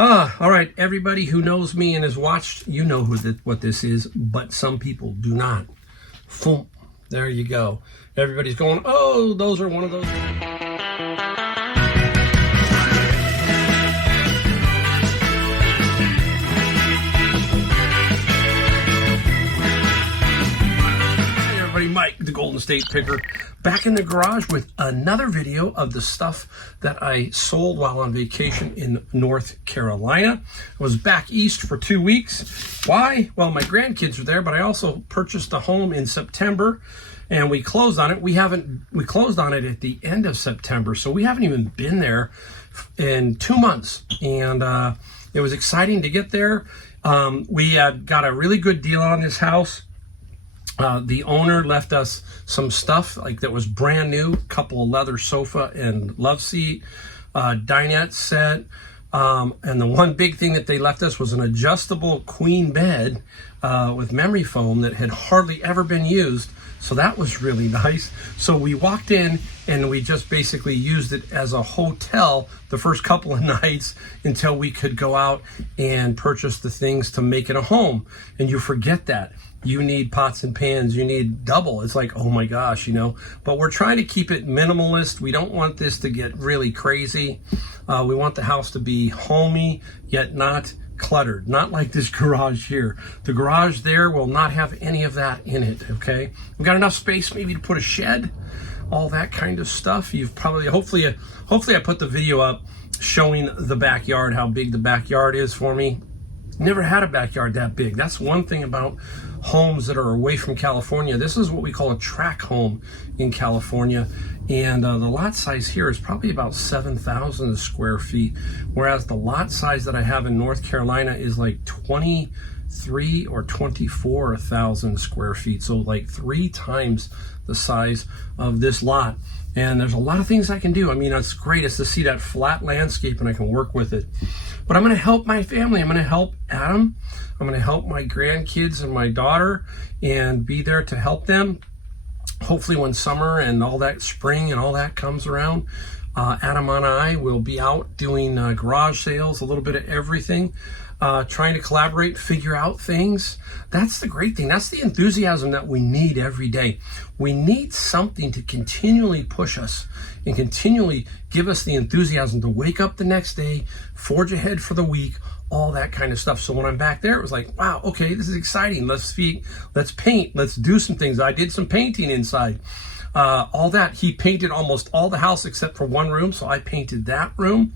All right, everybody who knows me and has watched, you know what this is, but some people do not. Boom. There you go. Everybody's going, oh, those are one of those. Mike, the Golden State Picker, back in the garage with another video of the stuff that I sold while on vacation in North Carolina. I was back east for 2 weeks. Why? Well, my grandkids were there, but I also purchased a home in September and we closed on it. We closed on it at the end of September, so we haven't even been there in 2 months. And it was exciting to get there. We had got a really good deal on this house. The owner left us some stuff like that was brand new, couple of leather sofa and love seat, dinette set, and the one big thing that they left us was an adjustable queen bed with memory foam that had hardly ever been used. So that was really nice. So we walked in and we just basically used it as a hotel the first couple of nights until we could go out and purchase the things to make it a home. And you forget that. You need pots and pans, you need double. It's like, oh my gosh, you know, but we're trying to keep it minimalist. We don't want this to get really crazy. We want the house to be homey, yet not cluttered, not like this garage here. The garage there will not have any of that in it, okay? We've got enough space maybe to put a shed, all that kind of stuff. You've probably, hopefully I put the video up showing the backyard, how big the backyard is for me. Never had a backyard that big. That's one thing about homes that are away from California. This is what we call a tract home in California. And the lot size here is probably about 7,000 square feet. Whereas the lot size that I have in North Carolina is like 23 or 24,000 square feet. So like 3 times the size of this lot. And there's a lot of things I can do. I mean, it's great is to see that flat landscape and I can work with it. But I'm going to help my family. I'm going to help Adam. I'm going to help my grandkids and my daughter and be there to help them. Hopefully when summer and all that spring and all that comes around, Adam and I will be out doing garage sales, a little bit of everything. Trying to collaborate, figure out things. That's the great thing. That's the enthusiasm that we need every day. We need something to continually push us and continually give us the enthusiasm to wake up the next day, forge ahead for the week, all that kind of stuff. So when I'm back there, it was like, wow, okay, this is exciting. Let's paint, let's do some things. I did some painting inside. All that. He painted almost all the house except for one room, so I painted that room.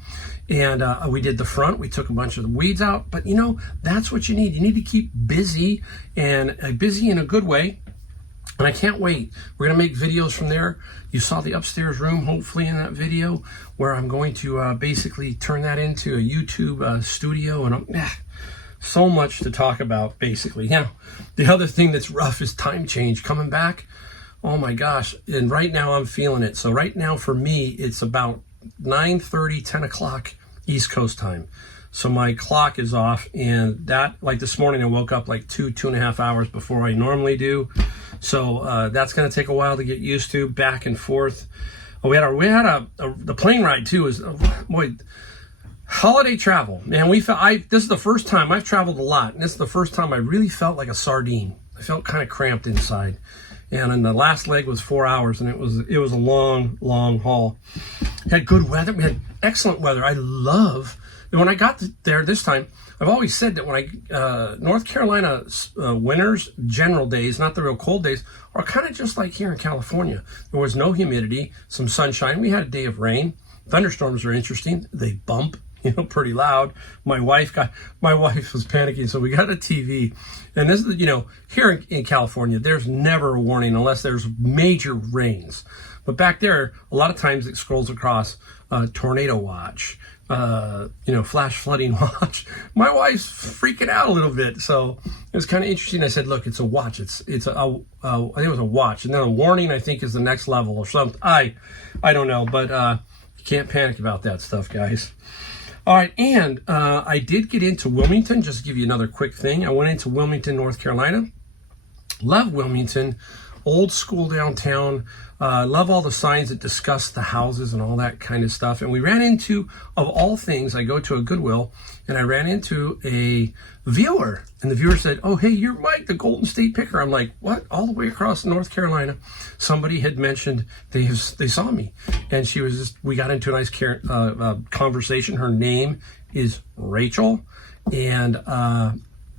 And we did the front. We took a bunch of the weeds out. But you know, that's what you need. You need to keep busy, and busy in a good way. And I can't wait. We're going to make videos from there. You saw the upstairs room, hopefully, in that video, where I'm going to basically turn that into a YouTube studio. And so much to talk about, basically. Now, the other thing that's rough is time change. Coming back, oh my gosh. And right now I'm feeling it. So right now for me, it's about 9:30, 10 o'clock East Coast time. So my clock is off, and that, like this morning, I woke up like 2.5 hours before I normally do. So that's going to take a while to get used to, back and forth. Oh, we had the plane ride too. Boy, holiday travel, man. This is the first time I've traveled a lot, and this is the first time I really felt like a sardine. I felt kind of cramped inside. And then the last leg was 4 hours, and it was a long, long haul. We had good weather. We had excellent weather. I love, and when I got there this time, I've always said that when North Carolina winters, general days, not the real cold days, are kind of just like here in California. There was no humidity, some sunshine. We had a day of rain. Thunderstorms are interesting. They bump, pretty loud. My wife was panicking, so we got a TV. And this is, here in California, there's never a warning unless there's major rains. But back there, a lot of times it scrolls across tornado watch, flash flooding watch. My wife's freaking out a little bit, so it was kind of interesting. I said, look, it's a watch. I think it was a watch, and then a warning, I think, is the next level or something. I don't know, but you can't panic about that stuff, guys. All right, and I did get into Wilmington. Just to give you another quick thing, I went into Wilmington, North Carolina. Love Wilmington. old school downtown. Love all the signs that discuss the houses and all that kind of stuff. And we ran into, of all things, I go to a Goodwill and I ran into a viewer, and the viewer said, "Oh, hey, you're Mike, the Golden State Picker." I'm like, "What?" All the way across North Carolina, somebody had mentioned they saw me, and we got into a nice conversation. Her name is Rachel, and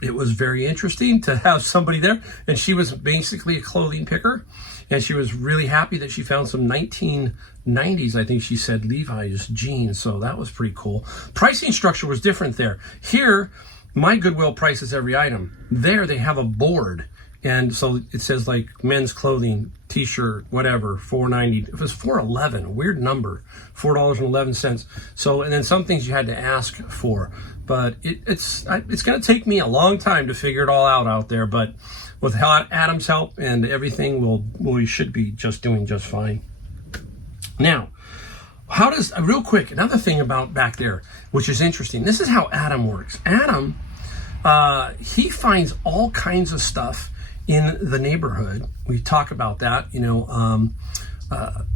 it was very interesting to have somebody there, and she was basically a clothing picker, and she was really happy that she found some 1990s, I think she said, Levi's jeans, so that was pretty cool. Pricing structure was different there. Here, my Goodwill prices every item. There, they have a board, and so it says like men's clothing, t-shirt, whatever, $4.90. It was $4.11, a weird number, $4.11. So, and then some things you had to ask for. But it's going to take me a long time to figure it all out there. But with Adam's help and everything, we should be doing just fine. Now, real quick, another thing about back there, which is interesting. This is how Adam works. Adam, he finds all kinds of stuff in the neighborhood. We talk about that,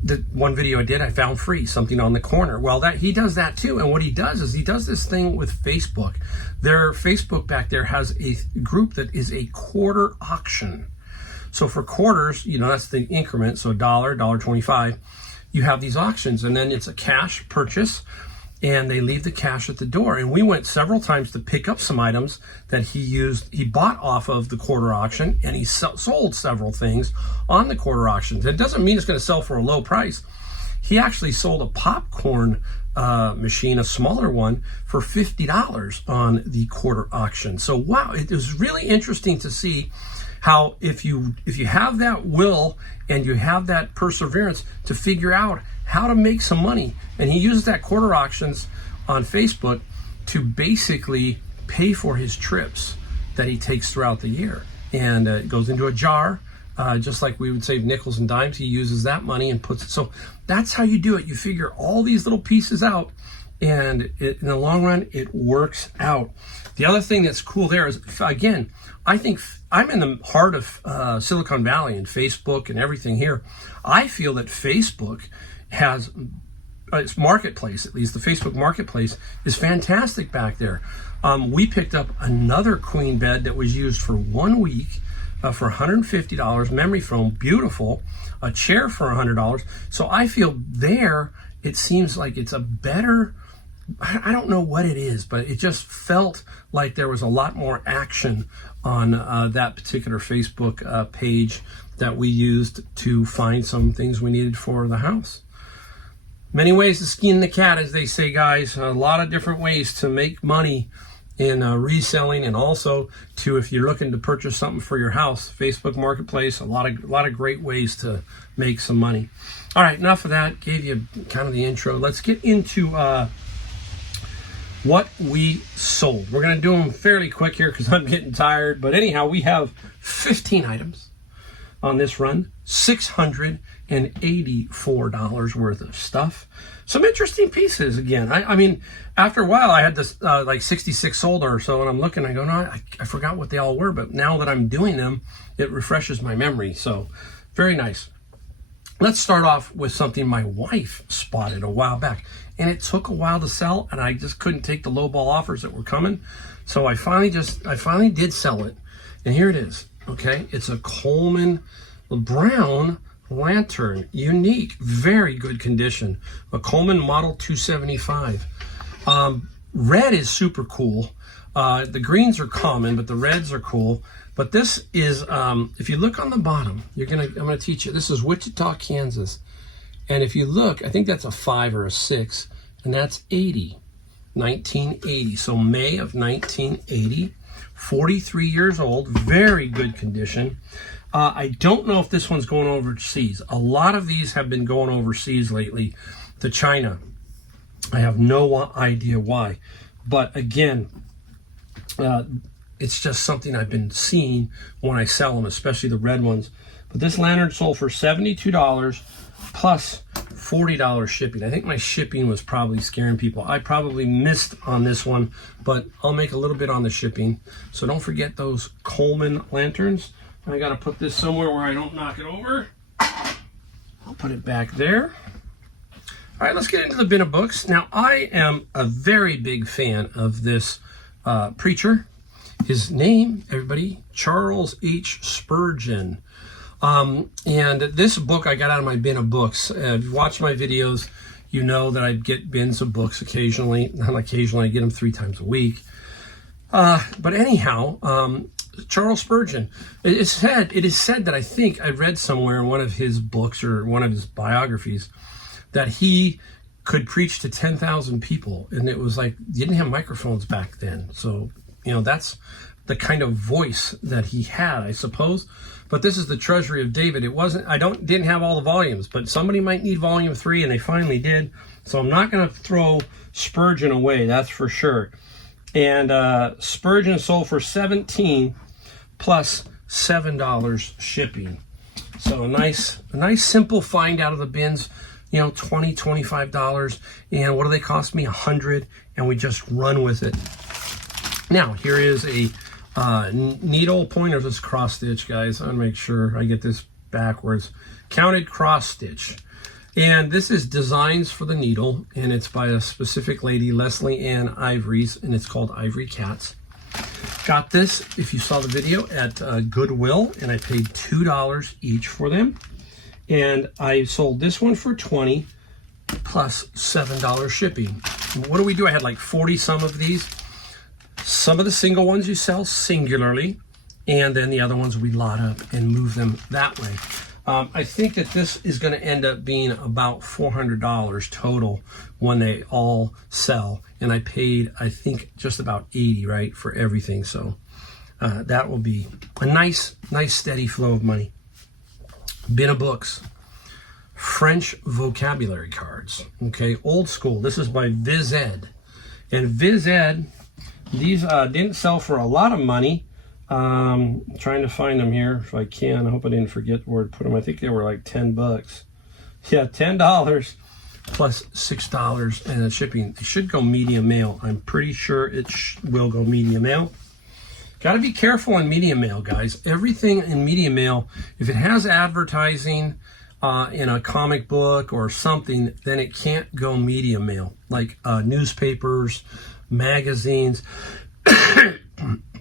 the one video I did, I found free something on the corner. Well, he does that too. And what he does is he does this thing with Facebook. Their Facebook back there has a group that is a quarter auction. So for quarters, that's the increment. So $1, $1.25, you have these auctions, and then it's a cash purchase, and they leave the cash at the door. And we went several times to pick up some items that he bought off of the quarter auction, and he sold several things on the quarter auctions. It doesn't mean it's going to sell for a low price. He actually sold a popcorn machine, a smaller one, for $50 on the quarter auction. So wow, it was really interesting to see how if you have that will and you have that perseverance to figure out how to make some money, and he uses that quarter auctions on Facebook to basically pay for his trips that he takes throughout the year. And it goes into a jar, just like we would save nickels and dimes. He uses that money and puts it. So that's how you do it. You figure all these little pieces out, and in the long run, it works out. The other thing that's cool there is, again, I think I'm in the heart of Silicon Valley and Facebook and everything here. I feel that Facebook has its marketplace, at least the Facebook marketplace, is fantastic back there. We picked up another queen bed that was used for 1 week for $150, memory foam, beautiful, a chair for $100. So I feel there, it seems like it's a better, I don't know what it is, but it just felt like there was a lot more action on that particular Facebook page that we used to find some things we needed for the house. Many ways to skin the cat, as they say, guys. A lot of different ways to make money in reselling, and also if you're looking to purchase something for your house, Facebook Marketplace, a lot of great ways to make some money. All right, enough of that. Gave you kind of the intro. Let's get into what we sold. We're going to do them fairly quick here because I'm getting tired. But anyhow, we have 15 items on this run, $684 worth of stuff. Some interesting pieces again. I mean, after a while, I had this like 66 sold or so, and I'm looking, I go, no, I forgot what they all were, but now that I'm doing them, it refreshes my memory. So very nice. Let's start off with something my wife spotted a while back, and it took a while to sell, and I just couldn't take the lowball offers that were coming. So I finally did sell it, and here it is. Okay, it's a Coleman brown lantern, unique, very good condition. A Coleman Model 275. Red is super cool. The greens are common, but the reds are cool. But this is, if you look on the bottom, I'm gonna teach you. This is Wichita, Kansas, and if you look, I think that's a 5 or a 6, and that's 1980. So May of 1980. 43 years old, very good condition. I don't know if this one's going overseas. A lot of these have been going overseas lately to China. I have no idea why. But again, it's just something I've been seeing when I sell them, especially the red ones. But this lantern sold for $72 plus $40 shipping. I think my shipping was probably scaring people. I probably missed on this one, but I'll make a little bit on the shipping. So don't forget those Coleman lanterns. I got to put this somewhere where I don't knock it over. I'll put it back there. All right, let's get into the bin of books. Now, I am a very big fan of this preacher. His name, everybody, Charles H. Spurgeon. And this book I got out of my bin of books. If you watch my videos, you know that I get bins of books occasionally. Not occasionally, I get them 3 times a week. But anyhow, Charles Spurgeon, it is said that I think I read somewhere in one of his books or one of his biographies that he could preach to 10,000 people. And it was like, you didn't have microphones back then. So, you know, that's the kind of voice that he had, I suppose. But this is the Treasury of David. It wasn't, didn't have all the volumes, but somebody might need volume 3, and they finally did. So I'm not going to throw Spurgeon away, that's for sure. And Spurgeon sold for $17 plus $7 shipping. So a nice simple find out of the bins. You know, $20, $25. And what do they cost me? $100. And we just run with it. Now, here is a needle pointer. This cross stitch, guys. I want to make sure I get this backwards. Counted cross stitch. And this is Designs for the Needle, and it's by a specific lady, Leslie Ann Ivories, and it's called Ivory Cats. Got this, if you saw the video, at Goodwill, and I paid $2 each for them. And I sold this one for $20 plus $7 shipping. What do we do? I had like 40 some of these. Some of the single ones you sell singularly, and then the other ones we lot up and move them that way. I think that this is going to end up being about $400 total when they all sell. And I paid, I think, just about $80, right, for everything. So that will be a nice steady flow of money. Bin of books. French vocabulary cards. Okay, old school. This is by Viz Ed. And Viz Ed, these didn't sell for a lot of money. Trying to find them here if I can. I hope I didn't forget where to put them. I think they were like $10. Yeah, $10 plus $6 and the shipping. It should go medium mail. I'm pretty sure it will go medium mail. Got to be careful in medium mail, guys. Everything in medium mail, if it has advertising in a comic book or something, then it can't go medium mail, like newspapers, magazines.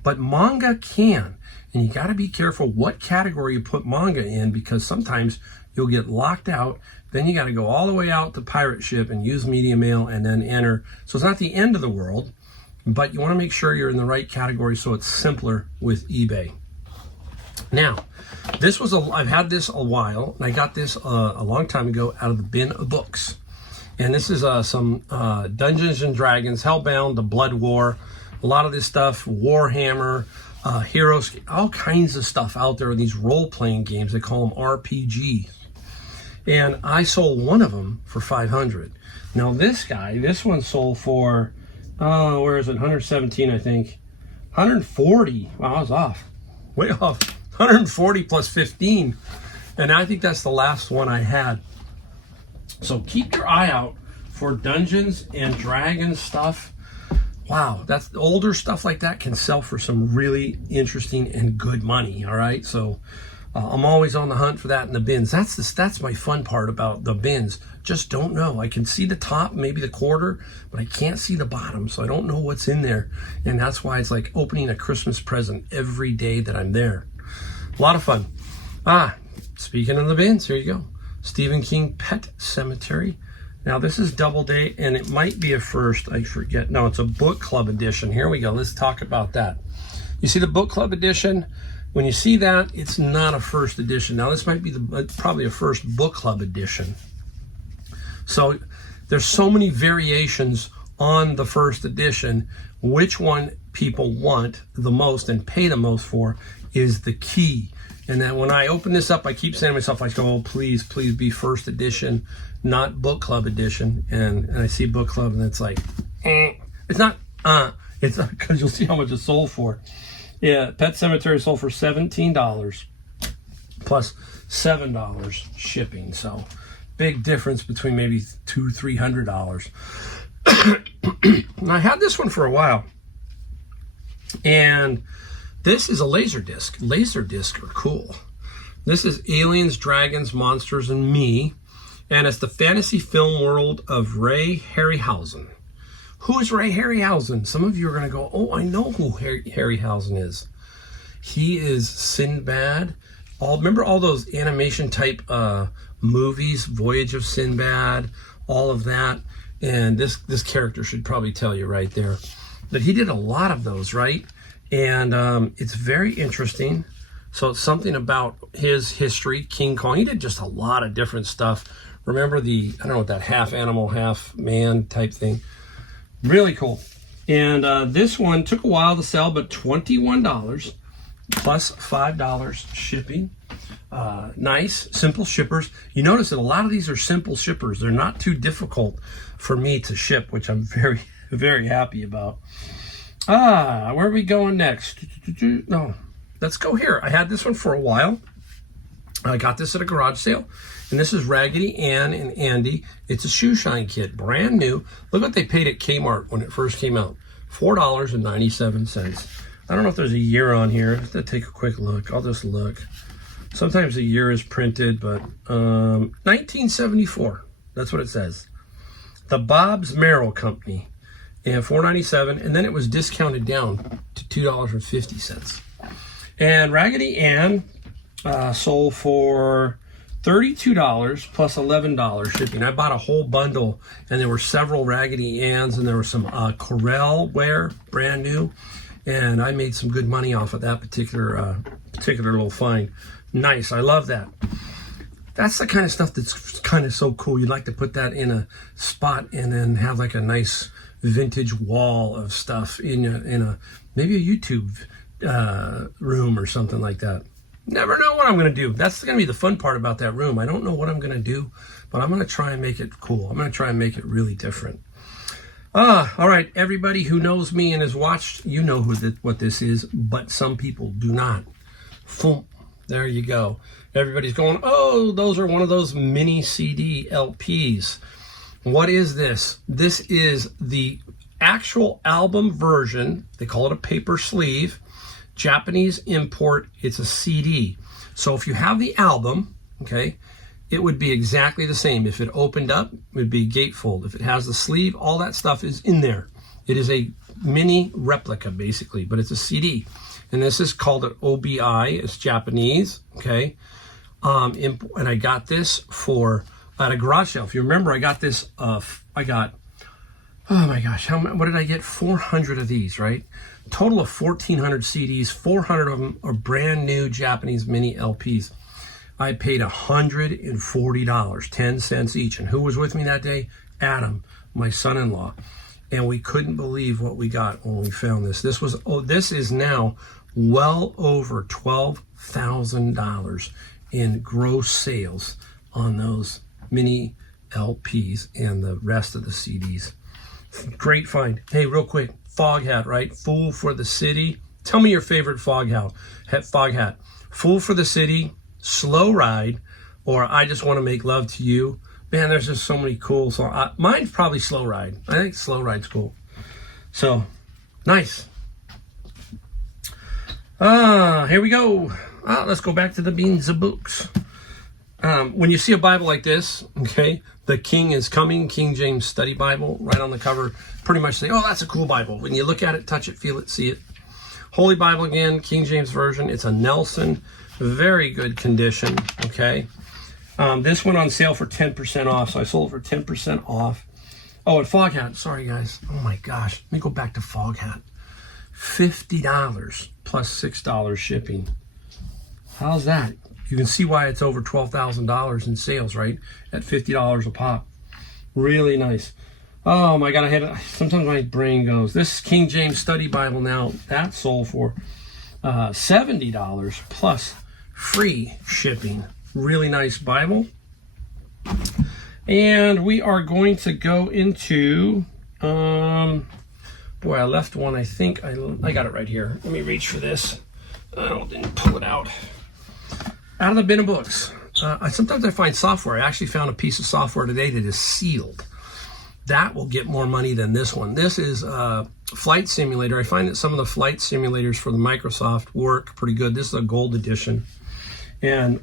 But manga can, and you got to be careful what category you put manga in, because sometimes you'll get locked out. Then you got to go all the way out to pirate ship and use medium mail and then enter. So it's not the end of the world, but you want to make sure you're in the right category so it's simpler with eBay. Now, this was I've had this a while, and I got this a long time ago out of the bin of books. And this is some Dungeons and Dragons, Hellbound, the Blood War. A lot of this stuff, Warhammer, Heroes, all kinds of stuff out there in these role-playing games. They call them RPGs. And I sold one of them for $500. Now this one sold for, where is it? 117, I think. 140. Wow, I was off. Way off. 140 plus 15. And I think that's the last one I had. So keep your eye out for Dungeons and Dragons stuff. Wow, that's older stuff like that can sell for some really interesting and good money. All right, so I'm always on the hunt for that in the bins. That's my fun part about the bins. Just don't know. I can see the top, maybe the quarter, but I can't see the bottom, so I don't know what's in there. And that's why it's like opening a Christmas present every day that I'm there. A lot of fun. Speaking of the bins, here you go. Stephen King Pet Cemetery. Now this is Doubleday, and it might be a first, I forget. No, it's a book club edition. Here we go, let's talk about that. You see the book club edition? When you see that, it's not a first edition. Now this might be probably a first book club edition. So there's so many variations on the first edition. Which one people want the most and pay the most for is the key. And then when I open this up, I keep saying to myself, I go, oh, please be first edition, not book club edition. And I see book club, and it's like, it's not, it's not, because you'll see how much it sold for. Yeah, Pet Cemetery sold for $17 plus $7 shipping. So big difference between maybe $200-300. And I had this one for a while, and This is a laser disc. Laser discs are cool. This is Aliens, Dragons, Monsters, and Me. And it's the fantasy film world of Ray Harryhausen. Who is Ray Harryhausen? Some of you are going to go, oh, I know who Harryhausen is. He is Sinbad. Remember all those animation type movies, Voyage of Sinbad, all of that. And this character should probably tell you right there. But he did a lot of those, right? And it's very interesting. So it's something about his history, King Kong. He did just a lot of different stuff. Remember I don't know what that half animal, half man type thing. Really cool. And this one took a while to sell, but $21 plus $5 shipping. Nice, simple shippers. You notice that a lot of these are simple shippers. They're not too difficult for me to ship, which I'm very, very happy about. Where are we going next? No, let's go here. I had this one for a while. I got this at a garage sale. And this is Raggedy Ann and Andy. It's a shoe shine kit, brand new. Look what they paid at Kmart when it first came out. $4.97. I don't know if there's a year on here. I have to take a quick look. I'll just look. Sometimes the year is printed, but 1974. That's what it says. The Bob's Merrill Company. And $4.97. And then it was discounted down to $2.50. And Raggedy Ann sold for $32 plus $11 shipping. I bought a whole bundle, and there were several Raggedy Anns, and there was some Corel ware, brand new, and I made some good money off of that particular little find. Nice, I love that. That's the kind of stuff that's kind of so cool. You'd like to put that in a spot and then have like a nice vintage wall of stuff in a maybe a YouTube room or something like that. Never know what I'm going to do. That's going to be the fun part about that room. I don't know what I'm going to do, but I'm going to try and make it cool. I'm going to try and make it really different. All right, everybody who knows me and has watched, you know what this is, but some people do not. Boom. There you go. Everybody's going, oh, those are one of those mini CD LPs. What is this? This is the actual album version. They call it a paper sleeve. Japanese import. It's a CD. So if you have the album, okay, it would be exactly the same. If it opened up, it would be gatefold. If it has the sleeve, all that stuff is in there. It is a mini replica, basically, but it's a CD. And this is called an OBI. It's Japanese, okay? And I got this at a garage sale. If you remember, I got this, oh my gosh, what did I get? 400 of these, right? Total of 1,400 CDs, 400 of them are brand new Japanese mini LPs. I paid $140, 10 cents each. And who was with me that day? Adam, my son-in-law. And we couldn't believe what we got when we found this. This is now well over $12,000 in gross sales on those mini LPs and the rest of the CDs. Great find. Hey, real quick, fog hat, right? Fool for the City. Tell me your favorite fog hat. Fool for the City, Slow Ride, or I Just Want to Make Love to You. Man, there's just so many cool songs. Mine's probably Slow Ride. I think Slow Ride's cool. So, nice. Here we go. Let's go back to the beans of books. When you see a Bible like this, okay, The King is Coming, King James Study Bible, right on the cover, pretty much say, oh, that's a cool Bible. When you look at it, touch it, feel it, see it. Holy Bible again, King James Version. It's a Nelson, very good condition, okay. This went on sale for 10% off, so I sold it for 10% off. Oh, and fog hat, sorry guys. Oh my gosh, let me go back to fog hat. $50 plus $6 shipping. How's that? You can see why it's over $12,000 in sales, right? At $50 a pop. Really nice. Oh my God, sometimes my brain goes. This King James Study Bible now, that sold for $70 plus free shipping. Really nice Bible. And we are going to go into, boy, I left one, I think, I got it right here. Let me reach for this. I didn't pull it out. Out of the bin of books. Sometimes I find software. I actually found a piece of software today that is sealed. That will get more money than this one. This is flight simulator. I find that some of the flight simulators for the Microsoft work pretty good. This is a gold edition. And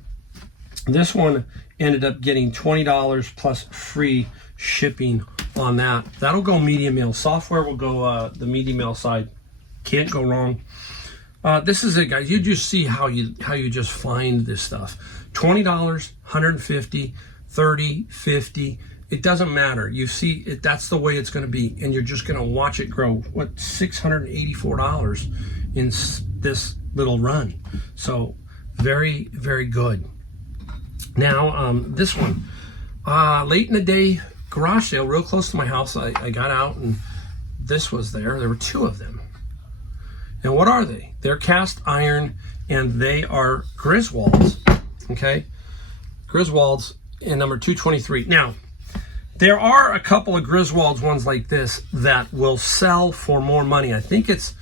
this one ended up getting $20 plus free shipping on that. That'll go media mail. Software will go the media mail side. Can't go wrong. This is it, guys. You just see how you just find this stuff. $20, $150, $30, $50. It doesn't matter. You see it. That's the way it's going to be, and you're just going to watch it grow. What, $684 in this little run. So very, very good. Now this one, late in the day garage sale, real close to my house. I got out and this was there. There were two of them. And what are they? They're cast iron, and they are Griswolds. Okay, Griswolds in number 223. Now, there are a couple of Griswolds ones like this that will sell for more money. I think it's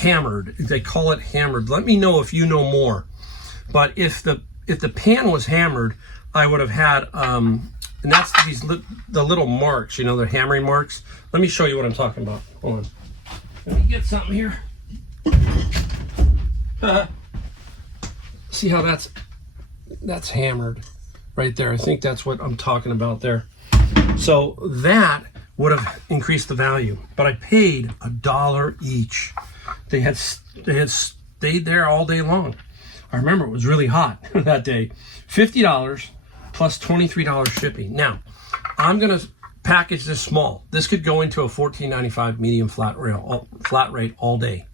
hammered. They call it hammered. Let me know if you know more. But if the pan was hammered, I would have had and that's the little marks, you know, the hammering marks. Let me show you what I'm talking about. Hold on. Let me get something here. See how that's hammered right there. I think that's what I'm talking about there. So that would have increased the value, but I paid $1 each. They had stayed there all day long. I remember it was really hot that day. $50 plus $23 shipping. Now, I'm gonna package this small. This could go into a $14.95 medium flat rate all day.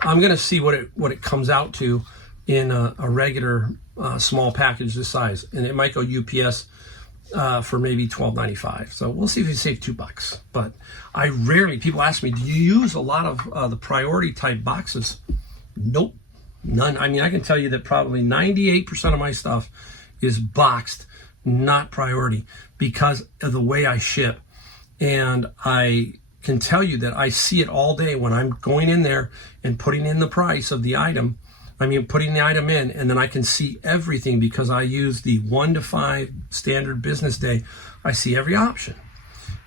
I'm gonna see what it comes out to in a regular small package this size, and it might go UPS for maybe $12.95. So we'll see if you save $2. But I rarely, people ask me, do you use a lot of the priority type boxes? Nope, none. I mean, I can tell you that probably 98% of my stuff is boxed, not priority, because of the way I ship. And I can tell you that I see it all day when I'm going in there and putting in the price of the item. I mean, putting the item in, and then I can see everything because I use the 1 to 5 standard business day. I see every option.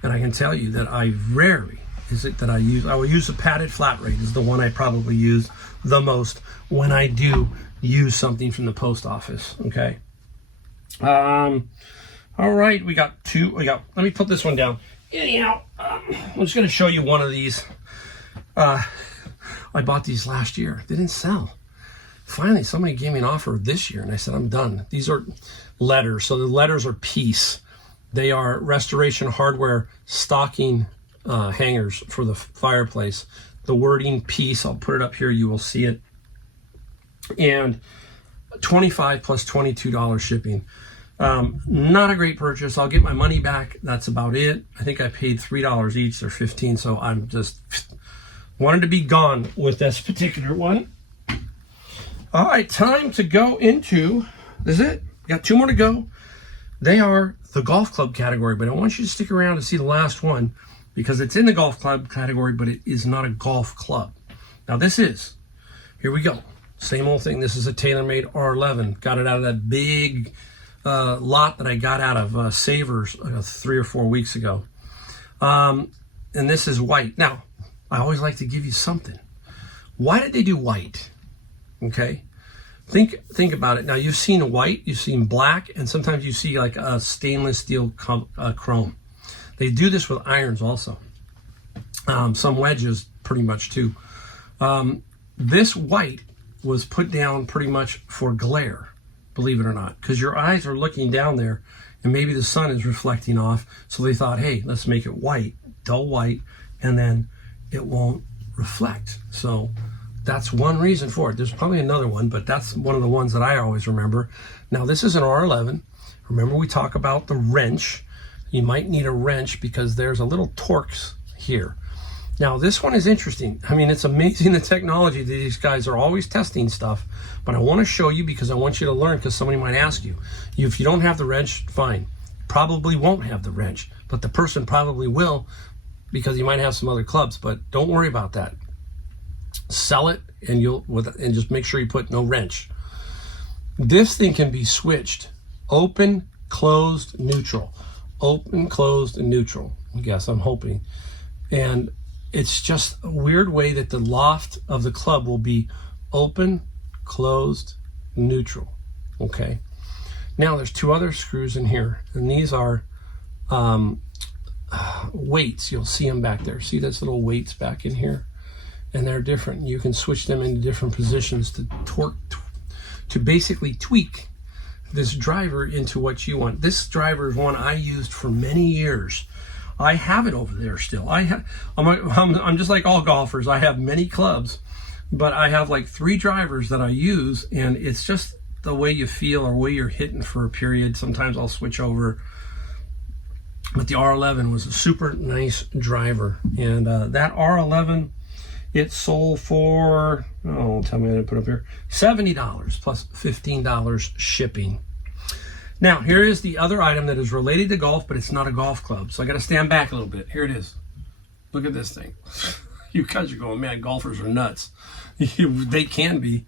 And I can tell you that I rarely I will use a padded flat rate is the one I probably use the most when I do use something from the post office. Okay. All right, let me put this one down. Anyhow, I'm just going to show you one of these. I bought these last year. They didn't sell. Finally, somebody gave me an offer this year, and I said, I'm done. These are letters. So the letters are Peace. They are Restoration Hardware stocking hangers for the fireplace. The wording Peace, I'll put it up here. You will see it. And $25 plus $22 shipping. Not a great purchase. I'll get my money back. That's about it. I think I paid $3 each. They're $15. So I'm just wanted to be gone with this particular one. All right, time to go into, this is it. Got 2 more to go. They are the golf club category, but I want you to stick around to see the last one because it's in the golf club category, but it is not a golf club. Now this is, here we go. Same old thing. This is a TaylorMade R11. Got it out of that big lot that I got out of Savers 3 or 4 weeks ago. And this is white. Now, I always like to give you something. Why did they do white? Okay, think about it. Now you've seen white, you've seen black, and sometimes you see like a stainless steel chrome. They do this with irons also. Some wedges pretty much too. This white was put down pretty much for glare, believe it or not, because your eyes are looking down there and maybe the sun is reflecting off. So they thought, hey, let's make it white, dull white, and then it won't reflect. So that's one reason for it. There's probably another one, but that's one of the ones that I always remember. Now, this is an R11. Remember, we talk about the wrench. You might need a wrench because there's a little Torx here. Now, this one is interesting. I mean, it's amazing the technology that these guys are always testing stuff, but I want to show you because I want you to learn because somebody might ask you. If you don't have the wrench, fine. Probably won't have the wrench, but the person probably will because you might have some other clubs, but don't worry about that. Sell it and just make sure you put no wrench. This thing can be switched open, closed, neutral. Open, closed, and neutral. I guess I'm hoping. And it's just a weird way that the loft of the club will be open, closed, neutral. Okay. Now there's two other screws in here, and these are weights. You'll see them back there. See those little weights back in here? And they're different. You can switch them into different positions to torque, to basically tweak this driver into what you want. This driver is one I used for many years. I have it over there still. I'm just like all golfers. I have many clubs, but I have like 3 drivers that I use, and it's just the way you feel or way you're hitting for a period. Sometimes I'll switch over, but the R11 was a super nice driver, and that R11, it sold for, oh, tell me what I put up here, $70 plus $15 shipping. Now, here is the other item that is related to golf, but it's not a golf club. So I got to stand back a little bit. Here it is. Look at this thing. You guys are going, man, golfers are nuts. They can be.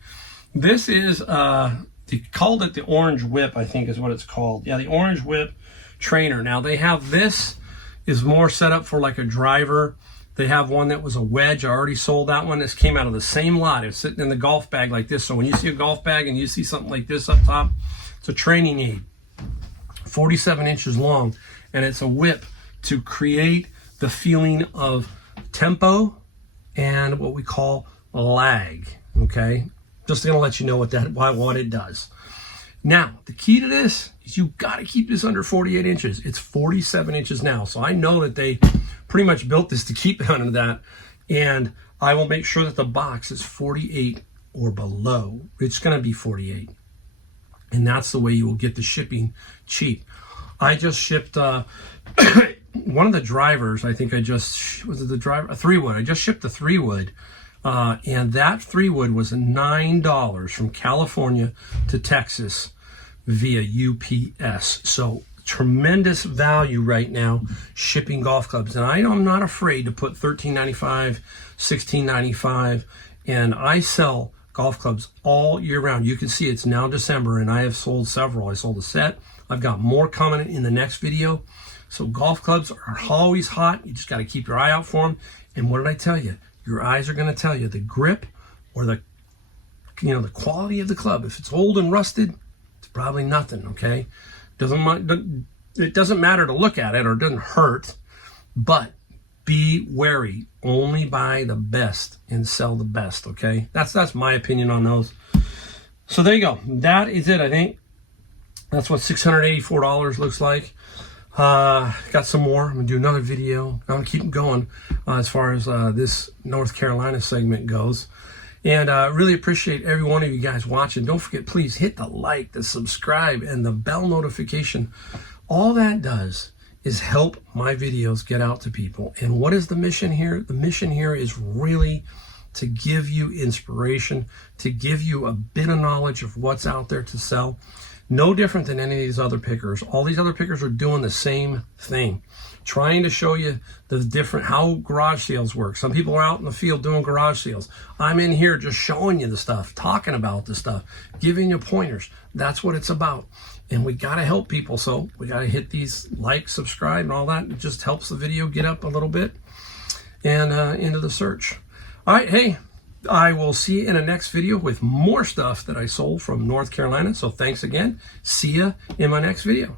This is, they called it the Orange Whip, I think is what it's called. Yeah, the Orange Whip trainer. Now, they have this is more set up for like a driver. They have one that was a wedge. I already sold that one. This came out of the same lot. It's sitting in the golf bag like this. So when you see a golf bag and you see something like this up top, it's a training aid, 47 inches long, and it's a whip to create the feeling of tempo and what we call lag. Okay, just gonna let you know what it does. Now, the key to this is you got to keep this under 48 inches. It's 47 inches now, so I know that they pretty much built this to keep it under that, and I will make sure that the box is 48 or below. It's going to be 48, and that's the way you will get the shipping cheap. I just shipped one of the drivers. I think was it the driver? A 3-wood. I just shipped the 3-wood, and that 3-wood was $9 from California to Texas via UPS. So tremendous value right now shipping golf clubs, and I'm not afraid to put $13.95, $16.95, and I sell golf clubs all year round. You can see it's now December, and I have sold several. I sold a set. I've got more coming in the next video. So golf clubs are always hot. You just got to keep your eye out for them. And what did I tell you? Your eyes are going to tell you the grip or the quality of the club. If it's old and rusted, it's probably nothing. Okay. It doesn't matter to look at it, or it doesn't hurt, but be wary. Only buy the best and sell the best, okay? That's my opinion on those. So there you go. That is it, I think. That's what $684 looks like. Got some more. I'm going to do another video. I'm going to keep them going as far as this North Carolina segment goes. And I really appreciate every one of you guys watching. Don't forget, please hit the like, the subscribe, and the bell notification. All that does is help my videos get out to people. And what is the mission here? The mission here is really to give you inspiration, to give you a bit of knowledge of what's out there to sell. No different than any of these other pickers. All these other pickers are doing the same thing, trying to show you the different, how garage sales work. Some people are out in the field doing garage sales. I'm in here just showing you the stuff, talking about the stuff, giving you pointers. That's what it's about. And we got to help people. So we got to hit these like, subscribe, and all that. It just helps the video get up a little bit and into the search. All right. Hey, I will see you in the next video with more stuff that I sold from North Carolina. So thanks again. See ya in my next video.